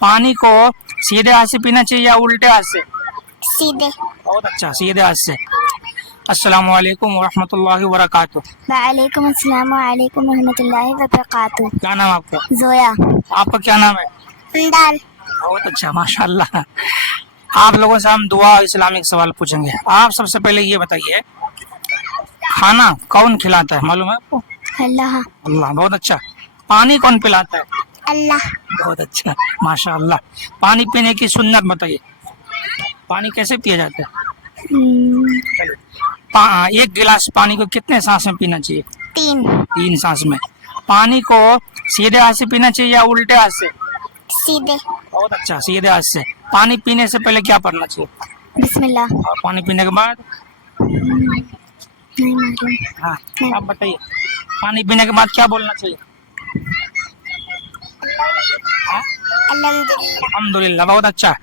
पानी को सीधे हाथ से पीना चाहिए या उल्टे हाथ से? सीधे। बहुत अच्छा, सीधे हाथ से। अस्सलामु अलैकुम वरहमतुल्लाहि वबरकातुह। वालेकुम अस्सलाम वालेकुम रहमतुल्लाहि व बरकातुह। क्या नाम है आपका? जोया। आपका क्या नाम है? अंदाल। बहुत अच्छा, माशाल्लाह। आप लोगों से हम दुआ और इस्लामिक सवाल पूछेंगे। आप सबसे पहले ये बताइए, खाना कौन खिलाता है, मालूम है आपको? अल्लाह। अल्लाह। बहुत अच्छा। पानी कौन पिलाता है? अल्लाह। बहुत अच्छा, माशाल्लाह। पानी पीने की सुन्नत बताइए, पानी कैसे पिया जाता है? एक गिलास पानी को कितने सांस में पीना चाहिए? 3। 3 सांस में। पानी को सीधे हाथ से पीना चाहिए या उल्टे हाथ से? सीधे। बहुत अच्छा, सीधे हाथ से। पानी पीने से पहले क्या पढ़ना चाहिए? बिस्मिल्लाह। और पानी पीने के बाद? नहीं मालूम। हाँ, आप बताइए, पानी पीने के बाद क्या बोलना चाहिए? हाँ? अल्हम्दुलिल्लाह। अल्हम्दुलिल्लाह। बहुत अच्छा।